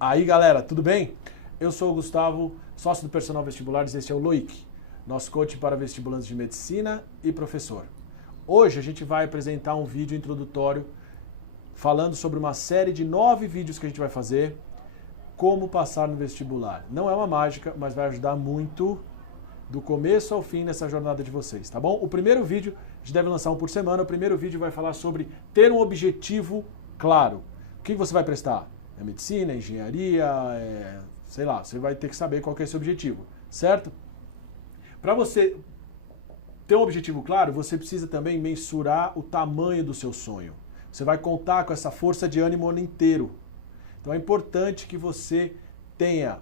Aí galera, tudo bem? Eu sou o Gustavo, sócio do Personal Vestibulares, esse é o Loic, nosso coach para vestibulantes de medicina e professor. Hoje a gente vai apresentar um vídeo introdutório falando sobre uma série de 9 vídeos que a gente vai fazer, como passar no vestibular. Não é uma mágica, mas vai ajudar muito do começo ao fim nessa jornada de vocês, tá bom? O primeiro vídeo, a gente deve lançar um por semana, o primeiro vídeo vai falar sobre ter um objetivo claro. O que você vai prestar? É medicina, engenharia, sei lá, você vai ter que saber qual que é esse objetivo, certo? Para você ter um objetivo claro, você precisa também mensurar o tamanho do seu sonho. Você vai contar com essa força de ânimo o ano inteiro. Então é importante que você tenha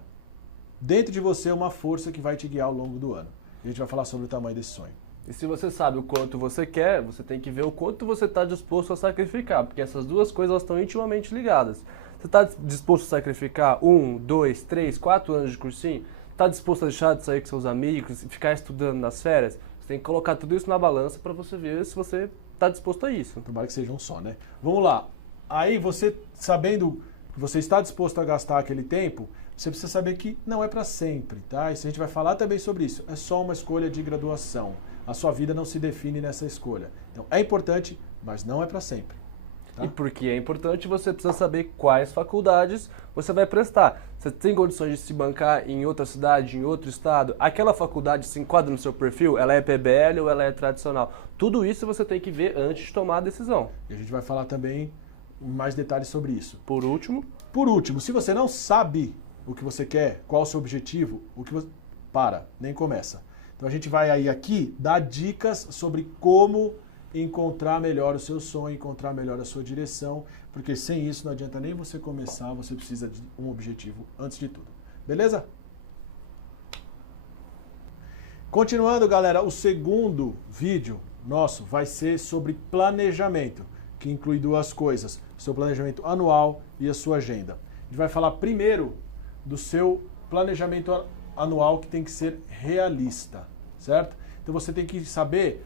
dentro de você uma força que vai te guiar ao longo do ano. A gente vai falar sobre o tamanho desse sonho. E se você sabe o quanto você quer, você tem que ver o quanto você está disposto a sacrificar, porque essas duas coisas elas estão intimamente ligadas. Você está disposto a sacrificar 1, 2, 3, 4 anos de cursinho? Está disposto a deixar de sair com seus amigos e ficar estudando nas férias? Você tem que colocar tudo isso na balança para você ver se você está disposto a isso. Tomara que seja um só, né? Vamos lá. Aí você, sabendo que você está disposto a gastar aquele tempo, você precisa saber que não é para sempre, tá? Isso a gente vai falar também sobre isso. É só uma escolha de graduação. A sua vida não se define nessa escolha. Então é importante, mas não é para sempre. Tá? E porque é importante, você precisa saber quais faculdades você vai prestar. Você tem condições de se bancar em outra cidade, em outro estado? Aquela faculdade se enquadra no seu perfil? Ela é PBL ou ela é tradicional? Tudo isso você tem que ver antes de tomar a decisão. E a gente vai falar também mais detalhes sobre isso. Por último, se você não sabe o que você quer, qual o seu objetivo, nem começa. Então a gente vai aí aqui dar dicas sobre como encontrar melhor o seu sonho, encontrar melhor a sua direção, porque sem isso não adianta nem você começar, você precisa de um objetivo antes de tudo. Beleza? Continuando, galera, o segundo vídeo nosso vai ser sobre planejamento, que inclui duas coisas, o seu planejamento anual e a sua agenda. A gente vai falar primeiro do seu planejamento anual, que tem que ser realista, certo? Então você tem que saber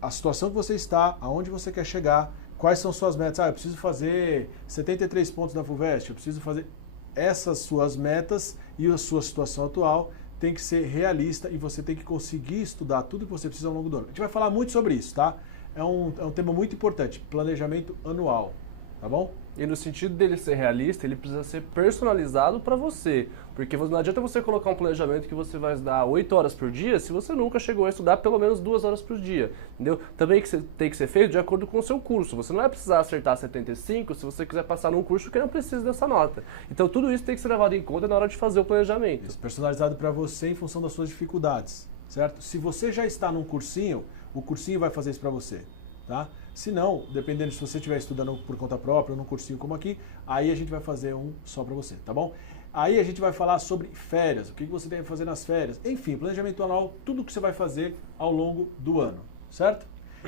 a situação que você está, aonde você quer chegar, quais são suas metas. Eu preciso fazer 73 pontos na FUVEST, eu preciso fazer essas suas metas, e a sua situação atual tem que ser realista e você tem que conseguir estudar tudo que você precisa ao longo do ano. A gente vai falar muito sobre isso, tá? É um tema muito importante, planejamento anual, tá bom? e no sentido dele ser realista, ele precisa ser personalizado para você. Porque não adianta você colocar um planejamento que você vai estudar 8 horas por dia se você nunca chegou a estudar pelo menos 2 horas por dia. Entendeu? Também tem que ser feito de acordo com o seu curso. Você não vai precisar acertar 75 se você quiser passar num curso que não precisa dessa nota. Então tudo isso tem que ser levado em conta na hora de fazer o planejamento. Isso, personalizado para você em função das suas dificuldades, certo? Se você já está num cursinho, o cursinho vai fazer isso para você, tá? Se não, dependendo se você estiver estudando por conta própria ou num cursinho como aqui, aí a gente vai fazer um só para você, tá bom? Aí a gente vai falar sobre férias, o que você tem que fazer nas férias, enfim, planejamento anual, tudo que você vai fazer ao longo do ano, certo?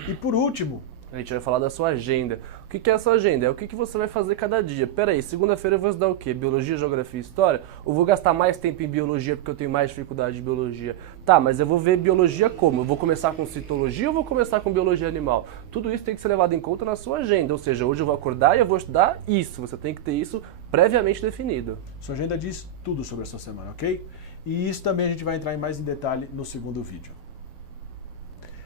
E por último, a gente vai falar da sua agenda. O que é a sua agenda? É o que você vai fazer cada dia. Peraí, segunda-feira eu vou estudar o quê? Biologia, geografia e história? Ou vou gastar mais tempo em biologia porque eu tenho mais dificuldade de biologia? Tá, mas eu vou ver biologia como? Eu vou começar com citologia ou vou começar com biologia animal? Tudo isso tem que ser levado em conta na sua agenda. Ou seja, hoje eu vou acordar e eu vou estudar isso. Você tem que ter isso previamente definido. Sua agenda diz tudo sobre a sua semana, ok? E isso também a gente vai entrar mais em detalhe no segundo vídeo.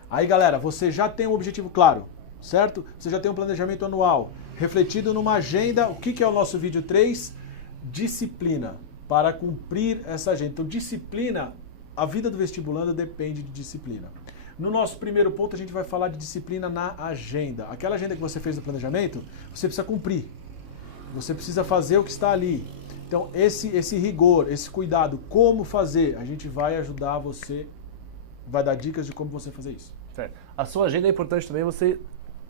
Aí, galera, você já tem um objetivo claro, certo? Você já tem um planejamento anual, refletido numa agenda. O que é o nosso vídeo 3? Disciplina, para cumprir essa agenda. Então, disciplina, a vida do vestibulando depende de disciplina. No nosso primeiro ponto, a gente vai falar de disciplina na agenda. Aquela agenda que você fez no planejamento, você precisa cumprir. Você precisa fazer o que está ali. Então, esse rigor, esse cuidado, como fazer, a gente vai ajudar você, vai dar dicas de como você fazer isso. Certo. A sua agenda é importante também você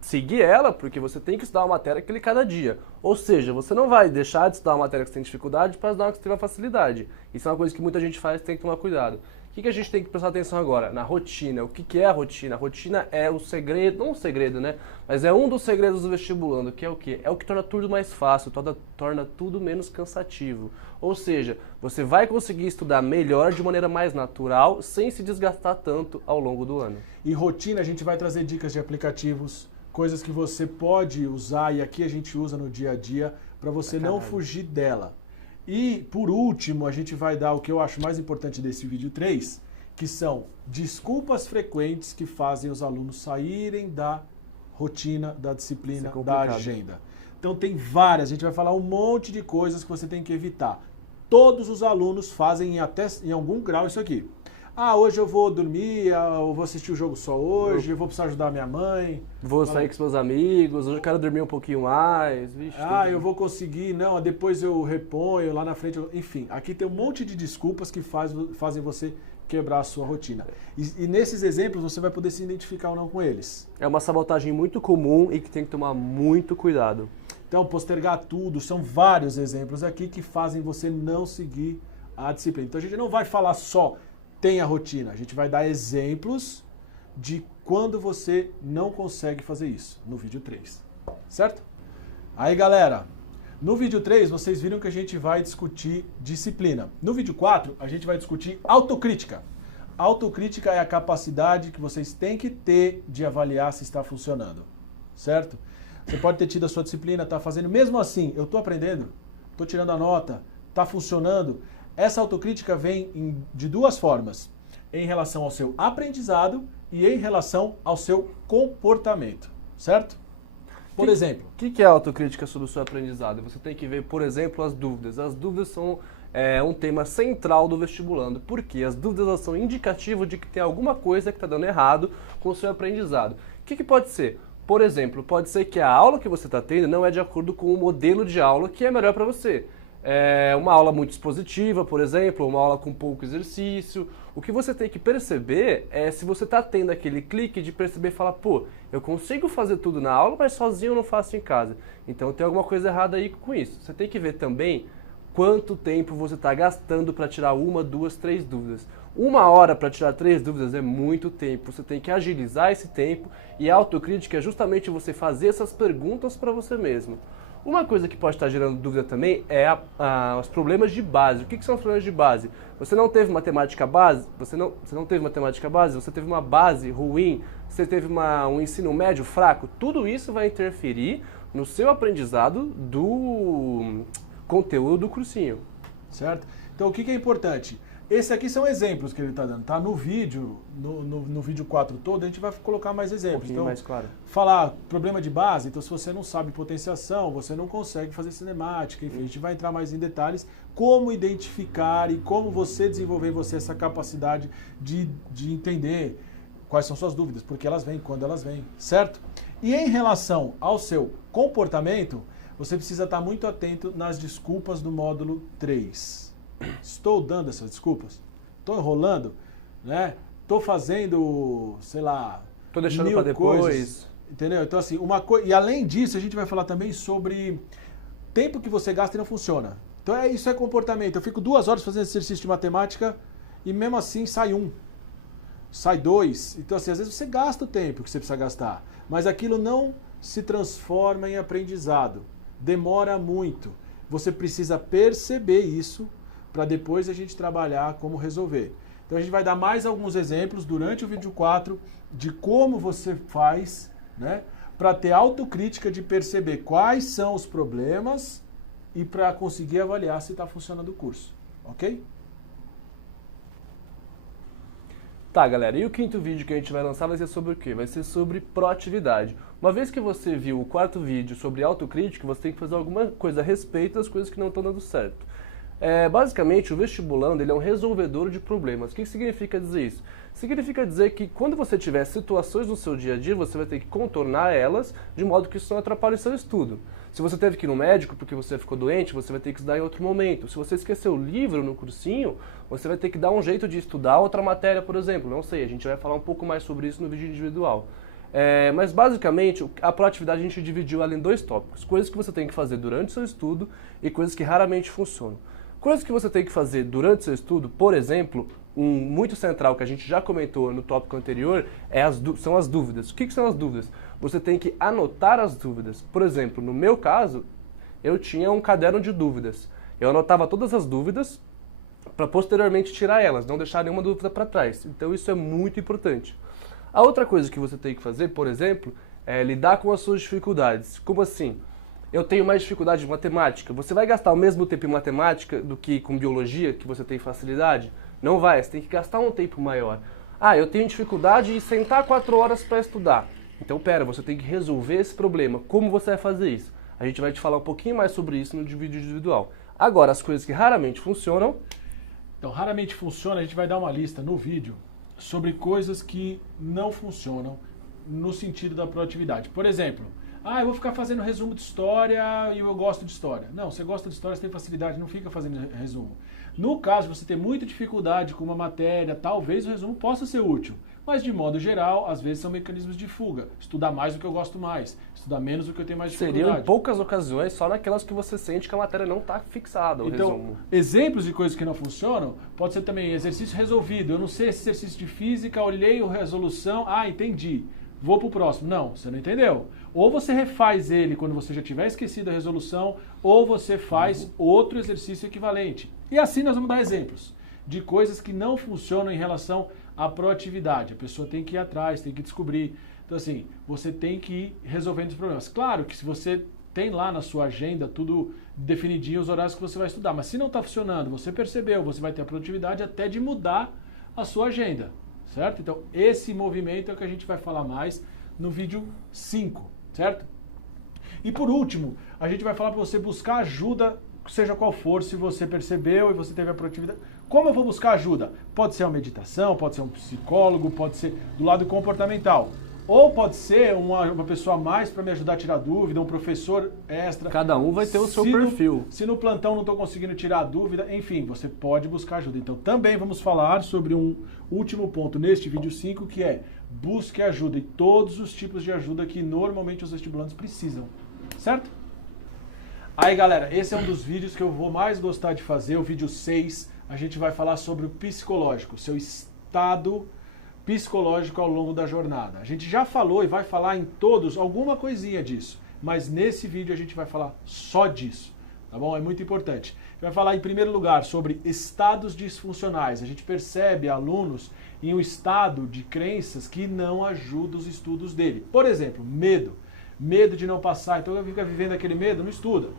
seguir ela, porque você tem que estudar uma matéria aquele cada dia. Ou seja, você não vai deixar de estudar uma matéria que você tem dificuldade para estudar uma que você tem facilidade. Isso é uma coisa que muita gente faz e tem que tomar cuidado. O que a gente tem que prestar atenção agora? Na rotina. O que é a rotina? A rotina é o segredo, não um segredo, né? Mas é um dos segredos do vestibulando, que é o quê? É o que torna tudo mais fácil, torna tudo menos cansativo. Ou seja, você vai conseguir estudar melhor de maneira mais natural, sem se desgastar tanto ao longo do ano. E rotina, a gente vai trazer dicas de aplicativos, coisas que você pode usar, e aqui a gente usa no dia a dia, para você não fugir dela. E, por último, a gente vai dar o que eu acho mais importante desse vídeo 3, que são desculpas frequentes que fazem os alunos saírem da rotina, da disciplina, da agenda. Então tem várias, a gente vai falar um monte de coisas que você tem que evitar. Todos os alunos fazem até em algum grau isso aqui. Ah, hoje eu vou dormir, eu vou assistir o jogo só hoje, eu vou precisar ajudar minha mãe. Vou sair com os meus amigos, hoje eu quero dormir um pouquinho mais. Vixe, eu vou conseguir, não, depois eu reponho, lá na frente, enfim. Aqui tem um monte de desculpas que fazem você quebrar a sua rotina. E nesses exemplos você vai poder se identificar ou não com eles. É uma sabotagem muito comum e que tem que tomar muito cuidado. Então, postergar tudo, são vários exemplos aqui que fazem você não seguir a disciplina. Então a gente não vai falar só tenha rotina, a gente vai dar exemplos de quando você não consegue fazer isso, no vídeo 3, certo? Aí galera, no vídeo 3 vocês viram que a gente vai discutir disciplina. No vídeo 4 a gente vai discutir autocrítica. Autocrítica é a capacidade que vocês têm que ter de avaliar se está funcionando, certo? Você pode ter tido a sua disciplina, está fazendo, mesmo assim, eu estou aprendendo, estou tirando a nota, está funcionando. Essa autocrítica vem de duas formas, em relação ao seu aprendizado e em relação ao seu comportamento, certo? Por exemplo... O que é autocrítica sobre o seu aprendizado? Você tem que ver, por exemplo, as dúvidas. As dúvidas são um tema central do vestibulando, porque as dúvidas elas são indicativo de que tem alguma coisa que está dando errado com o seu aprendizado. O que pode ser? Por exemplo, pode ser que a aula que você está tendo não é de acordo com o modelo de aula que é melhor para você. Uma aula muito expositiva, por exemplo, uma aula com pouco exercício. O que você tem que perceber é se você está tendo aquele clique de perceber e falar, pô, eu consigo fazer tudo na aula, mas sozinho eu não faço em casa. Então tem alguma coisa errada aí com isso. Você tem que ver também quanto tempo você está gastando para tirar 1, 2, 3 dúvidas. 1 hora para tirar 3 dúvidas é muito tempo. Você tem que agilizar esse tempo e a autocrítica é justamente você fazer essas perguntas para você mesmo. Uma coisa que pode estar gerando dúvida também é os problemas de base. O que são os problemas de base? Você não teve matemática base? Você não teve matemática base? Você teve uma base ruim? Você teve um ensino médio fraco? Tudo isso vai interferir no seu aprendizado do conteúdo do cursinho. Certo? Então o que é importante? Esses aqui são exemplos que ele está dando, tá? No vídeo, no vídeo 4 todo, a gente vai colocar mais exemplos. Então, mais claro. Falar problema de base, então se você não sabe potenciação, você não consegue fazer cinemática, enfim, a gente vai entrar mais em detalhes, como identificar e como você desenvolver em você essa capacidade de entender quais são suas dúvidas, porque elas vêm, quando elas vêm, certo? E em relação ao seu comportamento, você precisa estar muito atento nas desculpas do módulo 3. Estou dando essas desculpas? Estou enrolando? Né? Estou fazendo, sei lá, estou deixando para depois. Coisas, entendeu? Então, assim, e além disso, a gente vai falar também sobre tempo que você gasta e não funciona. Então, isso é comportamento. Eu fico 2 horas fazendo exercício de matemática e mesmo assim sai 1, sai 2. Então, assim, às vezes você gasta o tempo que você precisa gastar, mas aquilo não se transforma em aprendizado. Demora muito. Você precisa perceber isso para depois a gente trabalhar como resolver. Então a gente vai dar mais alguns exemplos durante o vídeo 4 de como você faz, né, para ter autocrítica de perceber quais são os problemas e para conseguir avaliar se está funcionando o curso, ok? Tá, galera, e o 5º vídeo que a gente vai lançar vai ser sobre o quê? Vai ser sobre proatividade. Uma vez que você viu o 4º vídeo sobre autocrítica, você tem que fazer alguma coisa a respeito das coisas que não estão dando certo. Basicamente, o vestibulando ele é um resolvedor de problemas. O que significa dizer isso? Significa dizer que quando você tiver situações no seu dia a dia, você vai ter que contornar elas de modo que isso não atrapalhe o seu estudo. Se você teve que ir no médico porque você ficou doente, você vai ter que estudar em outro momento. Se você esqueceu o livro no cursinho, você vai ter que dar um jeito de estudar outra matéria, por exemplo. Não sei, a gente vai falar um pouco mais sobre isso no vídeo individual. Mas basicamente, a proatividade a gente dividiu ela em 2 tópicos. Coisas que você tem que fazer durante o seu estudo e coisas que raramente funcionam. Coisas que você tem que fazer durante o seu estudo, por exemplo, muito central que a gente já comentou no tópico anterior, são as dúvidas. O que são as dúvidas? Você tem que anotar as dúvidas. Por exemplo, no meu caso, eu tinha um caderno de dúvidas. Eu anotava todas as dúvidas para posteriormente tirar elas, não deixar nenhuma dúvida para trás. Então isso é muito importante. A outra coisa que você tem que fazer, por exemplo, é lidar com as suas dificuldades. Como assim? eu tenho mais dificuldade em matemática. Você vai gastar o mesmo tempo em matemática do que com biologia, que você tem facilidade? Não vai, você tem que gastar um tempo maior. Ah, eu tenho dificuldade em sentar 4 horas para estudar. Então, pera, você tem que resolver esse problema. Como você vai fazer isso? A gente vai te falar um pouquinho mais sobre isso no vídeo individual. Agora, as coisas que raramente funcionam... Então, raramente funciona, a gente vai dar uma lista no vídeo sobre coisas que não funcionam no sentido da proatividade. Por exemplo, eu vou ficar fazendo resumo de história e eu gosto de história. Não, você gosta de história, você tem facilidade, não fica fazendo resumo. No caso, você tem muita dificuldade com uma matéria, talvez o resumo possa ser útil. Mas, de modo geral, às vezes são mecanismos de fuga. Estudar mais do que eu gosto mais, estudar menos do que eu tenho mais dificuldade. Seriam em poucas ocasiões, só naquelas que você sente que a matéria não está fixada, o então, resumo. Exemplos de coisas que não funcionam, pode ser também exercício resolvido. Eu não sei esse exercício de física, olhei a resolução, entendi. Vou pro próximo. Não, você não entendeu. Ou você refaz ele quando você já tiver esquecido a resolução, ou você faz outro exercício equivalente. E assim nós vamos dar exemplos de coisas que não funcionam em relação à proatividade. A pessoa tem que ir atrás, tem que descobrir. Então assim, você tem que ir resolvendo os problemas. Claro que se você tem lá na sua agenda tudo definidinho, os horários que você vai estudar, mas se não está funcionando, você percebeu, você vai ter a produtividade até de mudar a sua agenda. Certo? Então, esse movimento é o que a gente vai falar mais no vídeo 5, certo? E por último, a gente vai falar para você buscar ajuda, seja qual for, se você percebeu e você teve a produtividade. Como eu vou buscar ajuda? Pode ser uma meditação, pode ser um psicólogo, pode ser do lado comportamental. Ou pode ser uma pessoa a mais para me ajudar a tirar dúvida, um professor extra. Cada um vai ter o seu perfil. Se no plantão não estou conseguindo tirar a dúvida, enfim, você pode buscar ajuda. Então também vamos falar sobre um último ponto neste vídeo 5, que é busque ajuda e todos os tipos de ajuda que normalmente os vestibulantes precisam. Certo? Aí galera, esse é um dos vídeos que eu vou mais gostar de fazer, o vídeo 6. A gente vai falar sobre o psicológico, seu estado psicológico ao longo da jornada. A gente já falou e vai falar em todos alguma coisinha disso, mas nesse vídeo a gente vai falar só disso, tá bom? É muito importante. A gente vai falar em primeiro lugar sobre estados disfuncionais. A gente percebe alunos em um estado de crenças que não ajuda os estudos dele. Por exemplo, medo. Medo de não passar, então ele fica vivendo aquele medo, não estuda.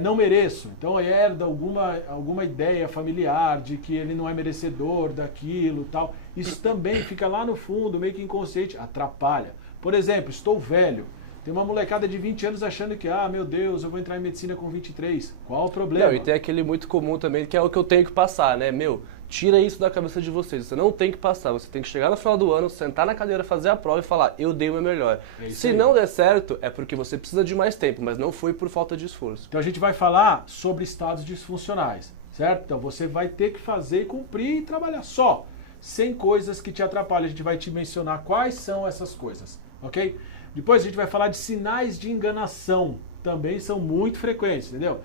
Não mereço, então herda alguma ideia familiar de que ele não é merecedor daquilo tal. Isso também fica lá no fundo, meio que inconsciente, atrapalha. Por exemplo, estou velho, tem uma molecada de 20 anos achando que, meu Deus, eu vou entrar em medicina com 23, qual o problema? Não, e tem aquele muito comum também, que é o que eu tenho que passar, né? Tira isso da cabeça de vocês, você não tem que passar, você tem que chegar no final do ano, sentar na cadeira, fazer a prova e falar, eu dei o meu melhor. Se não der certo, é porque você precisa de mais tempo, mas não foi por falta de esforço. Então a gente vai falar sobre estados disfuncionais, certo? Então você vai ter que fazer e cumprir e trabalhar só, sem coisas que te atrapalhem. A gente vai te mencionar quais são essas coisas, ok? Depois a gente vai falar de sinais de enganação, também são muito frequentes, entendeu?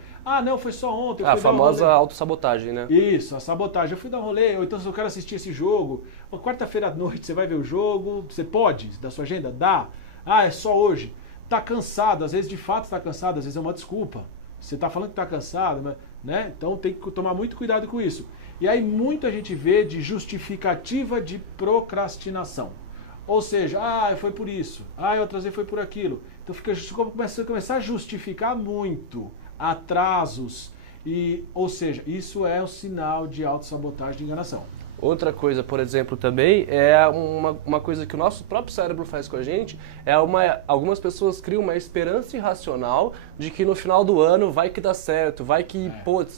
Não, foi só ontem. A famosa autossabotagem, né? Isso, a sabotagem. Eu fui dar um rolê, ou então se eu quero assistir esse jogo, quarta-feira à noite você vai ver o jogo, você pode, da sua agenda? Dá. É só hoje. Tá cansado, às vezes de fato está cansado, às vezes é uma desculpa. Você está falando que está cansado, né? Então tem que tomar muito cuidado com isso. E aí muita gente vê de justificativa de procrastinação. Ou seja, foi por isso, outras vezes foi por aquilo. Então começar a justificar muito atrasos, ou seja, isso é um sinal de autossabotagem, de enganação. Outra coisa, por exemplo, também é uma coisa que o nosso próprio cérebro faz com a gente, algumas pessoas criam uma esperança irracional de que no final do ano vai que dá certo, vai que,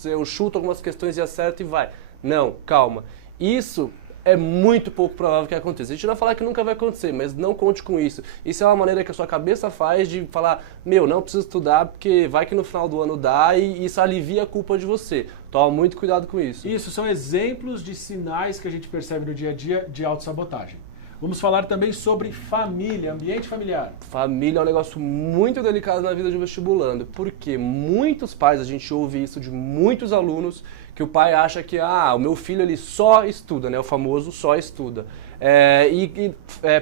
eu chuto algumas questões e acerto e vai. Não, calma. Isso é muito pouco provável que aconteça. A gente não vai falar que nunca vai acontecer, mas não conte com isso. Isso é uma maneira que a sua cabeça faz de falar, não preciso estudar porque vai que no final do ano dá, e isso alivia a culpa de você. Toma muito cuidado com isso. Isso são exemplos de sinais que a gente percebe no dia a dia de autossabotagem. Vamos falar também sobre família, ambiente familiar. Família é um negócio muito delicado na vida de vestibulando, porque muitos pais, a gente ouve isso de muitos alunos, que o pai acha que o meu filho ele só estuda, né? O famoso só estuda.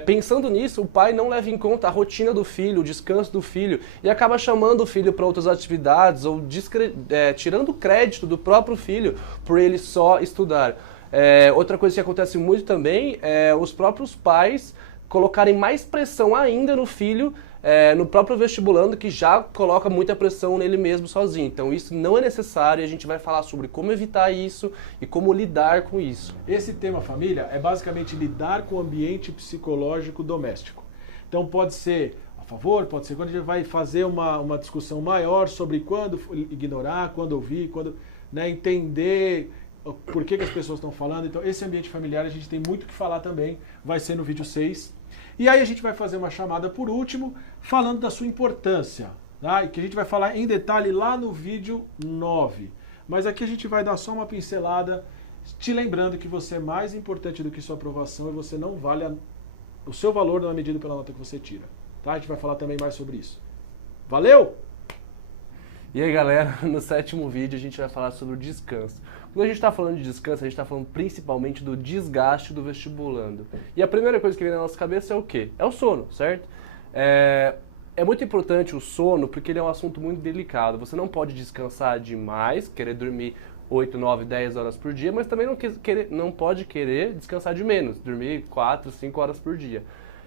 Pensando nisso, o pai não leva em conta a rotina do filho, o descanso do filho, e acaba chamando o filho para outras atividades ou tirando o crédito do próprio filho por ele só estudar. Outra coisa que acontece muito também é os próprios pais colocarem mais pressão ainda no filho no próprio vestibulando, que já coloca muita pressão nele mesmo sozinho. Então isso não é necessário e a gente vai falar sobre como evitar isso e como lidar com isso. Esse tema família é basicamente lidar com o ambiente psicológico doméstico. Então pode ser a favor, pode ser quando a gente vai fazer uma discussão maior sobre quando ignorar, quando ouvir, quando, né, entender por que as pessoas estão falando. Então esse ambiente familiar a gente tem muito o que falar também, vai ser no vídeo 6. E aí a gente vai fazer uma chamada por último, falando da sua importância, tá? Que a gente vai falar em detalhe lá no vídeo 9. Mas aqui a gente vai dar só uma pincelada, te lembrando que você é mais importante do que sua aprovação e você não vale o seu valor não é medido pela nota que você tira. Tá? A gente vai falar também mais sobre isso. Valeu! E aí galera, no 7º vídeo a gente vai falar sobre o descanso. Quando a gente está falando de descanso, a gente está falando principalmente do desgaste do vestibulando. E a primeira coisa que vem na nossa cabeça é o quê? É o sono, certo? É muito importante o sono porque ele é um assunto muito delicado. Você não pode descansar demais, querer dormir 8, 9, 10 horas por dia, mas também não pode querer descansar de menos, dormir 4, 5 horas por dia.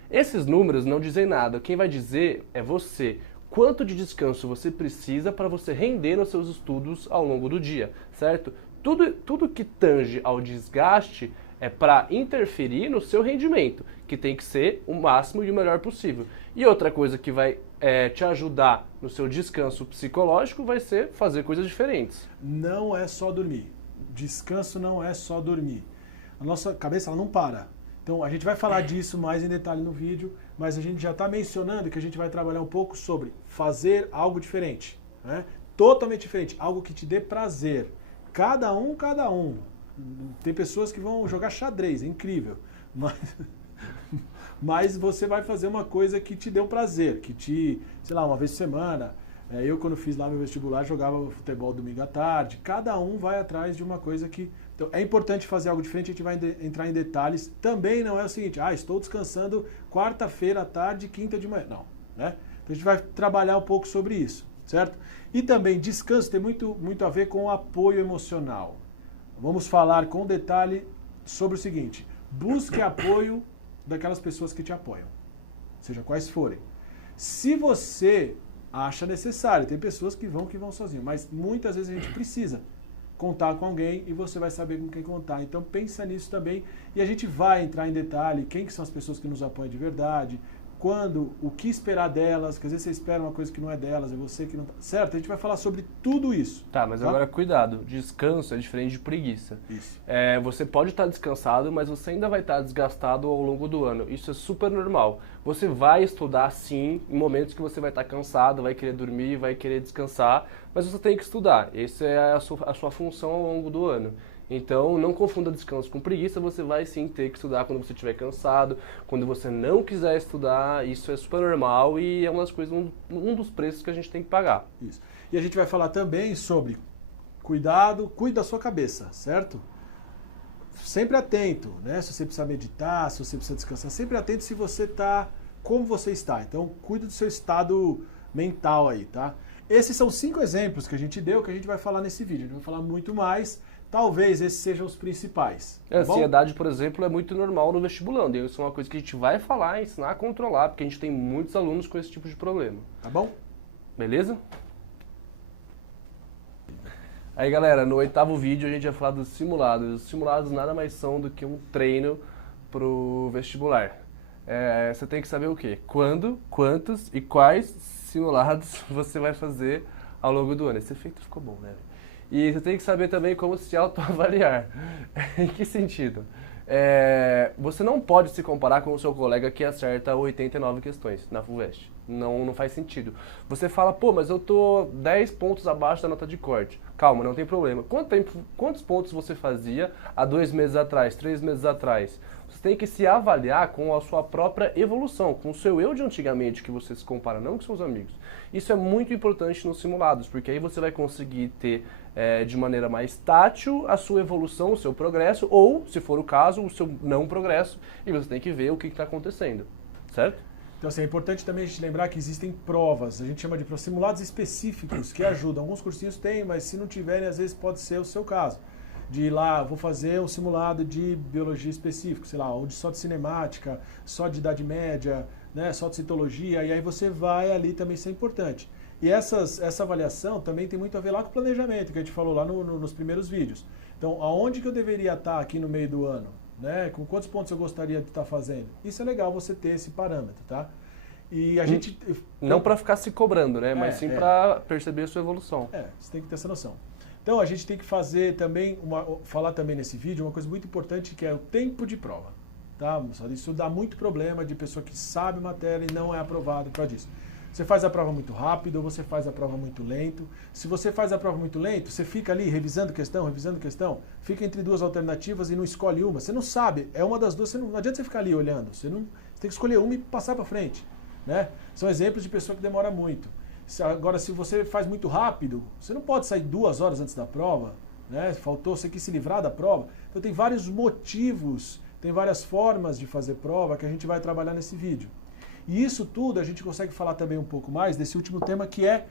Esses números não dizem nada. Quem vai dizer é você. Quanto de descanso você precisa para você render nos seus estudos ao longo do dia, certo? Tudo que tange ao desgaste é para interferir no seu rendimento, que tem que ser o máximo e o melhor possível. E outra coisa que vai te ajudar no seu descanso psicológico vai ser fazer coisas diferentes. Não é só dormir. Descanso não é só dormir. A nossa cabeça ela não para. Então a gente vai falar disso mais em detalhe no vídeo, mas a gente já está mencionando que a gente vai trabalhar um pouco sobre fazer algo diferente, né? Totalmente diferente, algo que te dê prazer. Cada um. Tem pessoas que vão jogar xadrez, é incrível, mas você vai fazer uma coisa que te dê um prazer, que te, sei lá, uma vez por semana. Eu quando fiz lá meu vestibular jogava futebol domingo à tarde. Cada um vai atrás de uma coisa que... Então, é importante fazer algo diferente, a gente vai entrar em detalhes. Também não é o seguinte, estou descansando quarta-feira à tarde, quinta de manhã. Não, né? Então a gente vai trabalhar um pouco sobre isso, certo? E também descanso tem muito a ver com o apoio emocional. Vamos falar com detalhe sobre o seguinte, busque apoio daquelas pessoas que te apoiam, seja quais forem. Se você acha necessário, tem pessoas que vão sozinho, mas muitas vezes a gente precisa contar com alguém e você vai saber com quem contar. Então pensa nisso também e a gente vai entrar em detalhe quem que são as pessoas que nos apoiam de verdade, quando, o que esperar delas, que às vezes você espera uma coisa que não é delas, é você que não tá... Certo? A gente vai falar sobre tudo isso. Tá, mas agora cuidado, descanso é diferente de preguiça. Isso. Você pode estar descansado, mas você ainda vai estar desgastado ao longo do ano. Isso é super normal. Você vai estudar sim, em momentos que você vai estar cansado, vai querer dormir, vai querer descansar, mas você tem que estudar. Essa é a sua função ao longo do ano. Então, não confunda descanso com preguiça, você vai sim ter que estudar quando você estiver cansado, quando você não quiser estudar, isso é super normal e é uma das coisas, um dos preços que a gente tem que pagar. Isso. E a gente vai falar também sobre cuidado, cuide da sua cabeça, certo? Sempre atento, né? Se você precisa meditar, se você precisa descansar, sempre atento se você está, como você está. Então, cuide do seu estado mental aí, tá? Esses são 5 exemplos que a gente deu, que a gente vai falar nesse vídeo. A gente vai falar muito mais. Talvez esses sejam os principais. A ansiedade, por exemplo, é muito normal no vestibulando. E isso é uma coisa que a gente vai falar, ensinar a controlar, porque a gente tem muitos alunos com esse tipo de problema. Tá bom? Beleza? Aí, galera, no 8º vídeo a gente vai falar dos simulados. Os simulados nada mais são do que um treino pro vestibular. Você tem que saber o quê? Quando, quantos e quais simulados você vai fazer ao longo do ano. Esse efeito ficou bom, né? E você tem que saber também como se autoavaliar. Em que sentido? Você não pode se comparar com o seu colega que acerta 89 questões na FUVEST. Não faz sentido. Você fala, pô, mas eu tô 10 pontos abaixo da nota de corte. Calma, não tem problema. Quantos pontos você fazia há 2 meses atrás, 3 meses atrás? Você tem que se avaliar com a sua própria evolução, com o seu eu de antigamente, que você se compara, não com seus amigos. Isso é muito importante nos simulados, porque aí você vai conseguir ter de maneira mais tátil a sua evolução, o seu progresso, ou, se for o caso, o seu não progresso, e você tem que ver o que está acontecendo, certo? Então, assim, é importante também a gente lembrar que existem provas, a gente chama de simulados específicos que ajudam. Alguns cursinhos têm, mas se não tiverem, às vezes pode ser o seu caso. De ir lá, vou fazer um simulado de biologia específico, sei lá, ou só de cinemática, só de idade média, né, citologia, e aí você vai ali também, isso é importante. E essa avaliação também tem muito a ver lá com o planejamento, que a gente falou lá nos primeiros vídeos. Então, aonde que eu deveria estar aqui no meio do ano? Né? Com quantos pontos eu gostaria de estar fazendo? Isso é legal você ter esse parâmetro, tá? E a gente... Não para ficar se cobrando, né? Mas sim para perceber a sua evolução. Você tem que ter essa noção. Então, a gente tem que fazer também, falar também nesse vídeo uma coisa muito importante, que é o tempo de prova. Tá? Isso dá muito problema de pessoa que sabe matéria e não é aprovado por causa disso. Você faz a prova muito rápido ou você faz a prova muito lento. Se você faz a prova muito lento, você fica ali revisando questão, fica entre duas alternativas e não escolhe uma. Você não sabe, é uma das duas, não adianta você ficar ali olhando. Você tem que escolher uma e passar para frente. Né? São exemplos de pessoa que demora muito. Agora, se você faz muito rápido, você não pode sair 2 horas antes da prova. Né? Você quis se livrar da prova. Então tem vários motivos, tem várias formas de fazer prova que a gente vai trabalhar nesse vídeo. E isso tudo a gente consegue falar também um pouco mais desse último tema, que é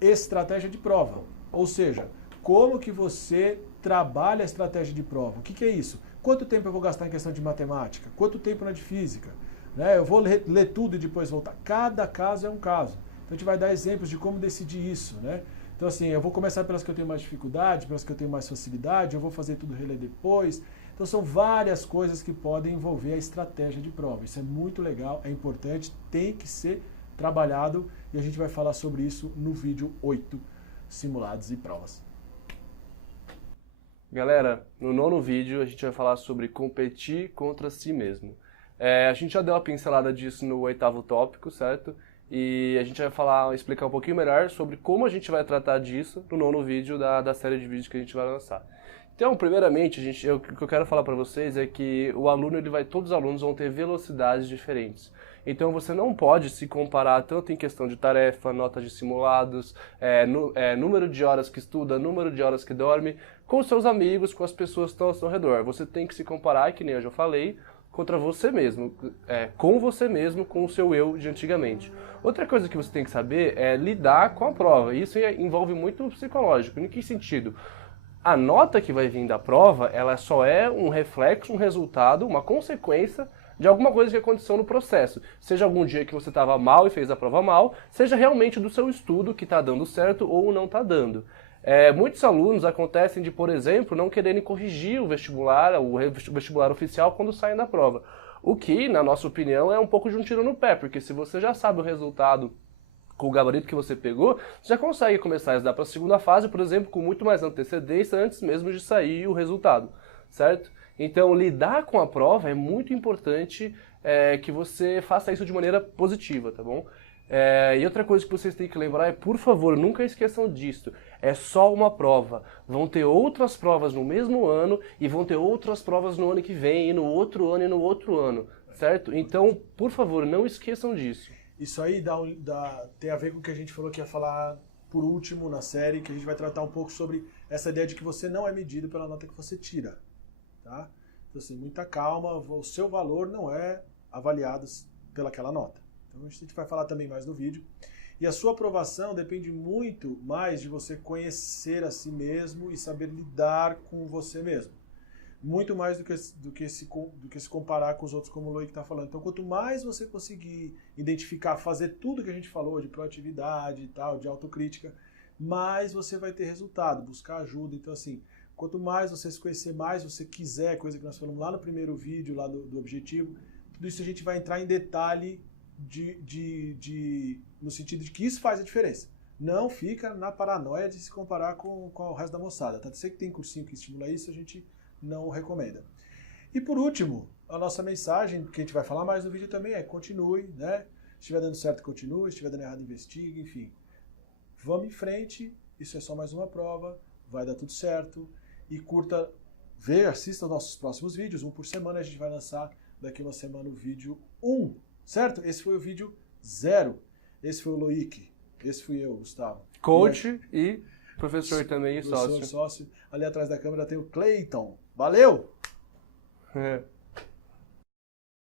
estratégia de prova. Ou seja, como que você trabalha a estratégia de prova. O que é isso? Quanto tempo eu vou gastar em questão de matemática? Quanto tempo na de física? Né? Eu vou ler tudo e depois voltar. Cada caso é um caso. Então a gente vai dar exemplos de como decidir isso. Né? Então assim, eu vou começar pelas que eu tenho mais dificuldade, pelas que eu tenho mais facilidade, eu vou fazer tudo reler depois. Então são várias coisas que podem envolver a estratégia de prova. Isso é muito legal, é importante, tem que ser trabalhado e a gente vai falar sobre isso no vídeo 8, simulados e provas. Galera, no 9º vídeo a gente vai falar sobre competir contra si mesmo. A gente já deu uma pincelada disso no 8º tópico, certo? E a gente vai explicar um pouquinho melhor sobre como a gente vai tratar disso no 9º vídeo da série de vídeos que a gente vai lançar. Então, primeiramente, o que eu quero falar para vocês é que todos os alunos vão ter velocidades diferentes. Então, você não pode se comparar tanto em questão de tarefa, nota de simulados, número de horas que estuda, número de horas que dorme, com os seus amigos, com as pessoas que estão ao seu redor. Você tem que se comparar, que nem eu já falei, contra você mesmo, com você mesmo, com o seu eu de antigamente. Outra coisa que você tem que saber é lidar com a prova. Isso envolve muito o psicológico. Em que sentido? A nota que vai vir da prova, ela só é um reflexo, um resultado, uma consequência de alguma coisa que aconteceu no processo. Seja algum dia que você estava mal e fez a prova mal, seja realmente do seu estudo que está dando certo ou não está dando. Muitos alunos acontecem de, por exemplo, não quererem corrigir o vestibular oficial quando saem da prova. O que, na nossa opinião, é um pouco de um tiro no pé, porque se você já sabe o resultado com o gabarito que você pegou, você já consegue começar a estudar para a segunda fase, por exemplo, com muito mais antecedência, antes mesmo de sair o resultado, certo? Então, lidar com a prova é muito importante que você faça isso de maneira positiva, tá bom? E outra coisa que vocês têm que lembrar é, por favor, nunca esqueçam disso. É só uma prova. Vão ter outras provas no mesmo ano e vão ter outras provas no ano que vem, e no outro ano e no outro ano, certo? Então, por favor, não esqueçam disso. Isso aí tem a ver com o que a gente falou que ia falar por último na série, que a gente vai tratar um pouco sobre essa ideia de que você não é medido pela nota que você tira. Tá? Então, assim, muita calma, o seu valor não é avaliado pelaquela nota. Então, a gente vai falar também mais no vídeo. E a sua aprovação depende muito mais de você conhecer a si mesmo e saber lidar com você mesmo. Muito mais do que se comparar com os outros, como o Loic está falando. Então, quanto mais você conseguir identificar, fazer tudo que a gente falou de proatividade e tal, de autocrítica, mais você vai ter resultado, buscar ajuda. Então, assim, quanto mais você se conhecer, mais você quiser, coisa que nós falamos lá no primeiro vídeo, lá do objetivo, tudo isso a gente vai entrar em detalhe no sentido de que isso faz a diferença. Não fica na paranoia de se comparar com o resto da moçada. Tá? Sei que tem cursinho que estimula isso, a gente não recomenda. E por último, a nossa mensagem, que a gente vai falar mais no vídeo também, é continue, né? Se estiver dando certo, continue, se estiver dando errado, investigue, enfim. Vamos em frente, isso é só mais uma prova, vai dar tudo certo. E assista os nossos próximos vídeos, 1 por semana, a gente vai lançar daqui uma semana o vídeo 1, certo? Esse foi o vídeo 0, esse foi o Loic, esse fui eu, Gustavo. Coach e professor também e professor, sócio. Ali atrás da câmera tem o Cleiton. Valeu!